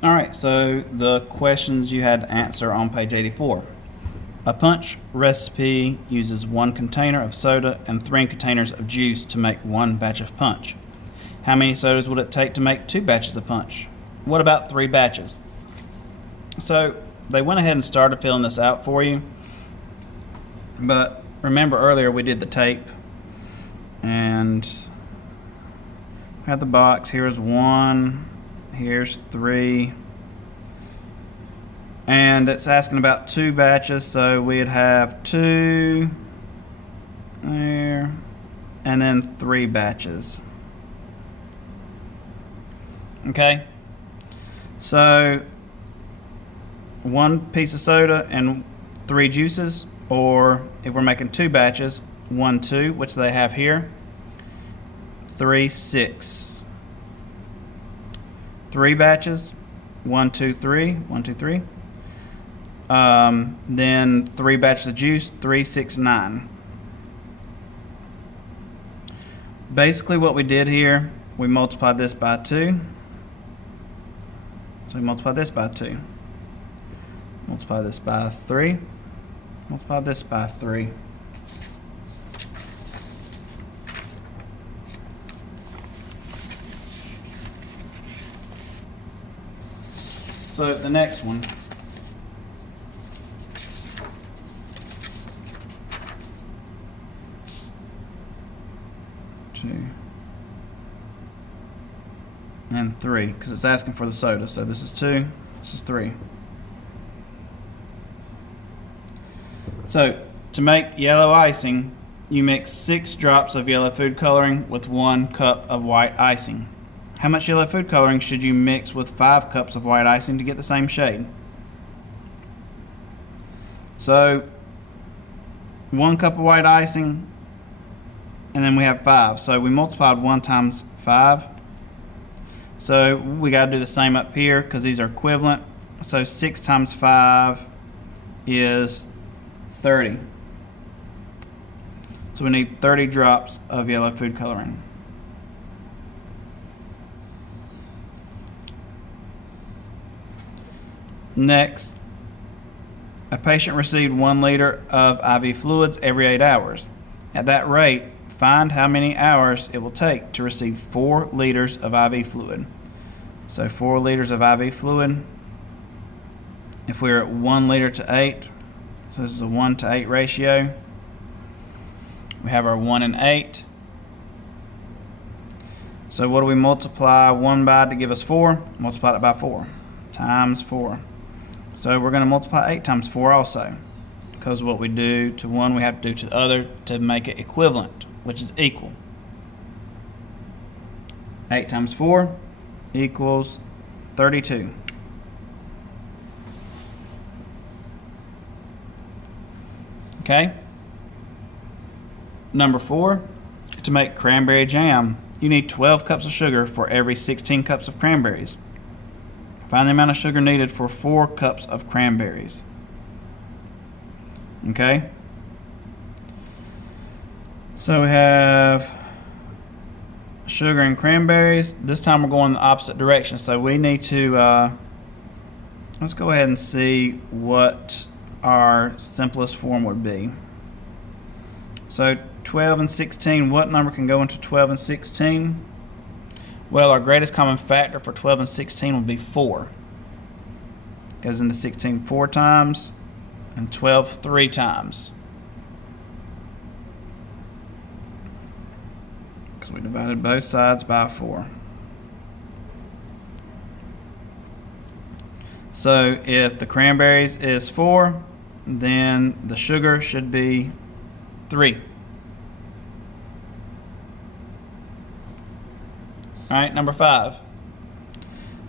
All right, so the questions you had to answer on page 84. A punch recipe uses 1 container of soda and 3 containers of juice to make 1 batch of punch. How many sodas would it take to make 2 batches of punch? What about 3 batches? So they went ahead and started filling this out for you. But remember earlier we did the tape and had the box. Here's 1, here's 3. And it's asking about 2 batches, so we'd have 2 there, and then 3 batches. Okay? So 1 piece of soda and 3 juices, or if we're making 2 batches, 1, 2, which they have here, 3, 6. 3 batches, 1, 2, 3, 1, 2, 3. Then 3 batches of juice, 3, 6, 9. Basically what we did here, we multiplied this by 2. So we multiply this by 2. Multiply this by 3. Multiply this by 3. So the next one. And 3, because it's asking for the soda. So this is 2, this is 3. So to make yellow icing, you mix 6 drops of yellow food coloring with 1 cup of white icing. How much yellow food coloring should you mix with 5 cups of white icing to get the same shade? So 1 cup of white icing, and then we have 5. So we multiplied 1 times 5. So we got to do the same up here because these are equivalent. So 6 times 5 is 30. So we need 30 drops of yellow food coloring. Next, a patient received 1 liter of IV fluids every 8 hours. At that rate, find how many hours it will take to receive 4 liters of IV fluid. So 4 liters of IV fluid. If we're at 1 liter to 8, so this is a 1 to 8 ratio. We have our 1 and 8. So what do we multiply 1 by to give us 4? Multiply it by 4 times 4. So we're going to multiply 8 times 4 also, because what we do to one we have to do to the other to make it equivalent, which is equal. 8 times 4 equals 32. Okay? Number 4, to make cranberry jam, you need 12 cups of sugar for every 16 cups of cranberries. Find the amount of sugar needed for 4 cups of cranberries. Okay? So we have sugar and cranberries. This time we're going the opposite direction. So we need to, let's go ahead and see what our simplest form would be. So 12 and 16, what number can go into 12 and 16? Well, our greatest common factor for 12 and 16 would be 4. Goes into 16 4 times and 12 3 times. Because we divided both sides by 4. So if the cranberries is 4, then the sugar should be 3. Alright, number 5.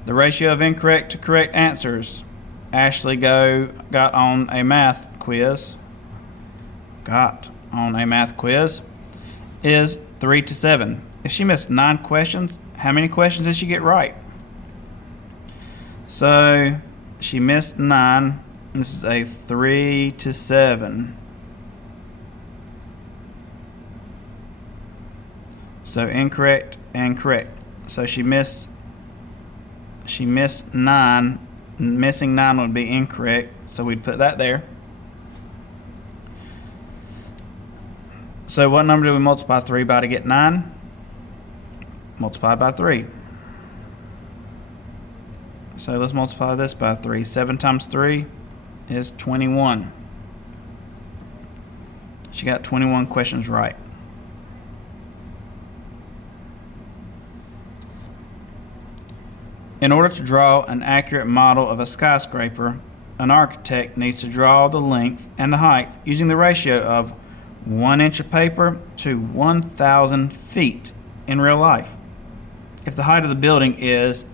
The ratio of incorrect to correct answers. Ashley got on a math quiz. Is 3 to 7. If she missed 9 questions, how many questions did she get right? So she missed 9. This is a 3 to 7. So incorrect and correct. So she She missed 9. Missing 9 would be incorrect, so we'd put that there. So what number do we multiply 3 by to get 9? Multiplied by 3. So let's multiply this by 3. 7 times 3 is 21. She got 21 questions right. In order to draw an accurate model of a skyscraper, an architect needs to draw the length and the height using the ratio of 1 inch of paper to 1,000 feet in real life. If the height of the building is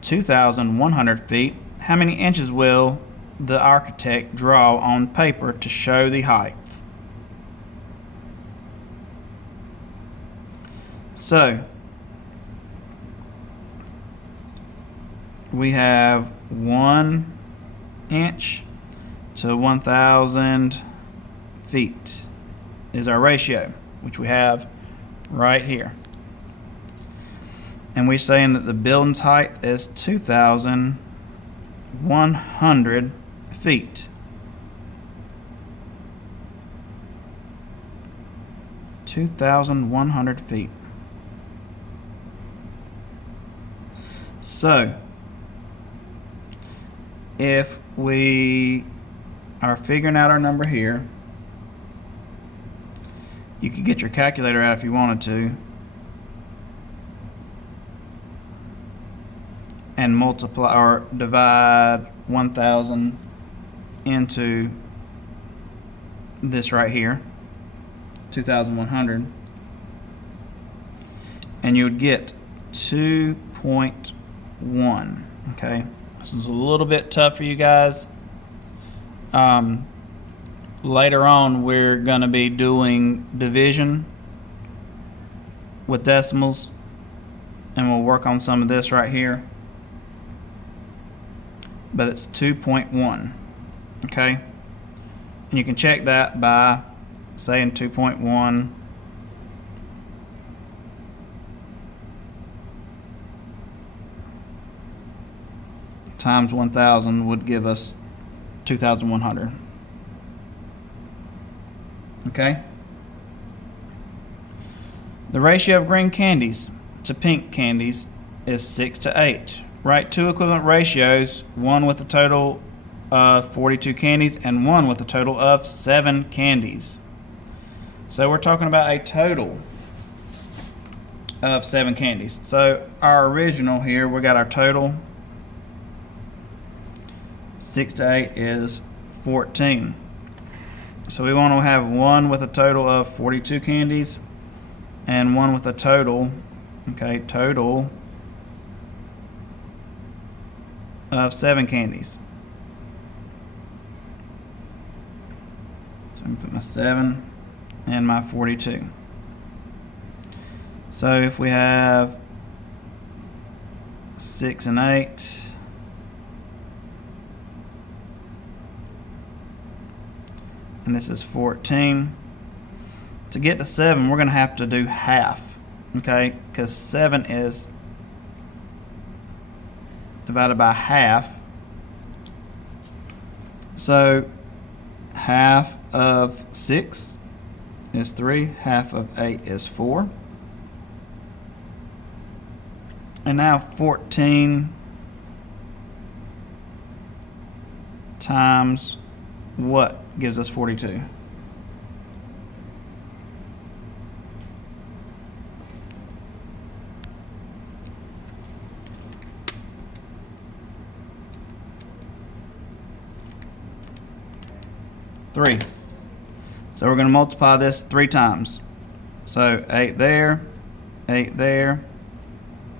2,100 feet, how many inches will the architect draw on paper to show the height? So, we have 1 inch to 1,000 feet is our ratio, which we have right here. And we're saying that the building's height is 2,100 feet. 2,100 feet. So, if we are figuring out our number here, you could get your calculator out if you wanted to and multiply or divide 1,000 into this right here, 2,100, and you would get 2.1. Okay, this is a little bit tough for you guys. Later on, we're going to be doing division with decimals, and we'll work on some of this right here. But it's 2.1, okay? And you can check that by saying 2.1 times 1,000 would give us 2,100. Okay? The ratio of green candies to pink candies is 6 to 8. Write two equivalent ratios, one with a total of 42 candies and one with a total of 7 candies. So we're talking about a total of 7 candies. So our original here, we got our total. 6 to 8 is 14. So we want to have one with a total of 42 candies and one with a total, okay, total of 7 candies. So I'm going to put my 7 and my 42. So if we have 6 and 8, and this is 14. To get to 7, we're going to have to do half, okay? Because 7 is divided by half. So half of 6 is 3, half of 8 is 4. And now 14 times what gives us 42? Three. So we're going to multiply this 3 times. So 8 there,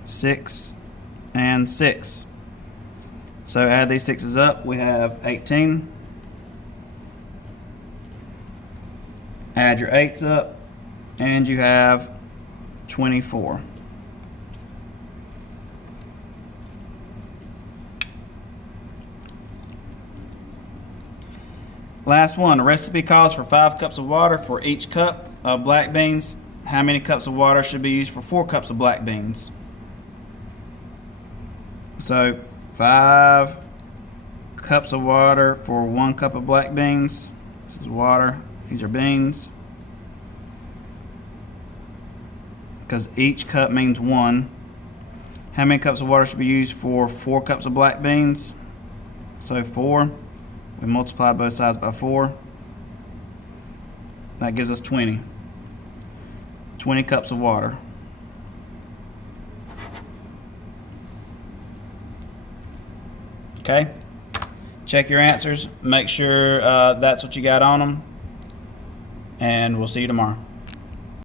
6, and 6. So add these 6's up, we have 18. Add your 8's up, and you have 24. Last one, a recipe calls for 5 cups of water for each cup of black beans. How many cups of water should be used for 4 cups of black beans? So 5 cups of water for 1 cup of black beans. This is water, these are beans. Because each cup means 1. How many cups of water should be used for 4 cups of black beans? So 4. We multiply both sides by 4. That gives us 20. 20 cups of water. Okay? Check your answers. Make sure that's what you got on them. And we'll see you tomorrow.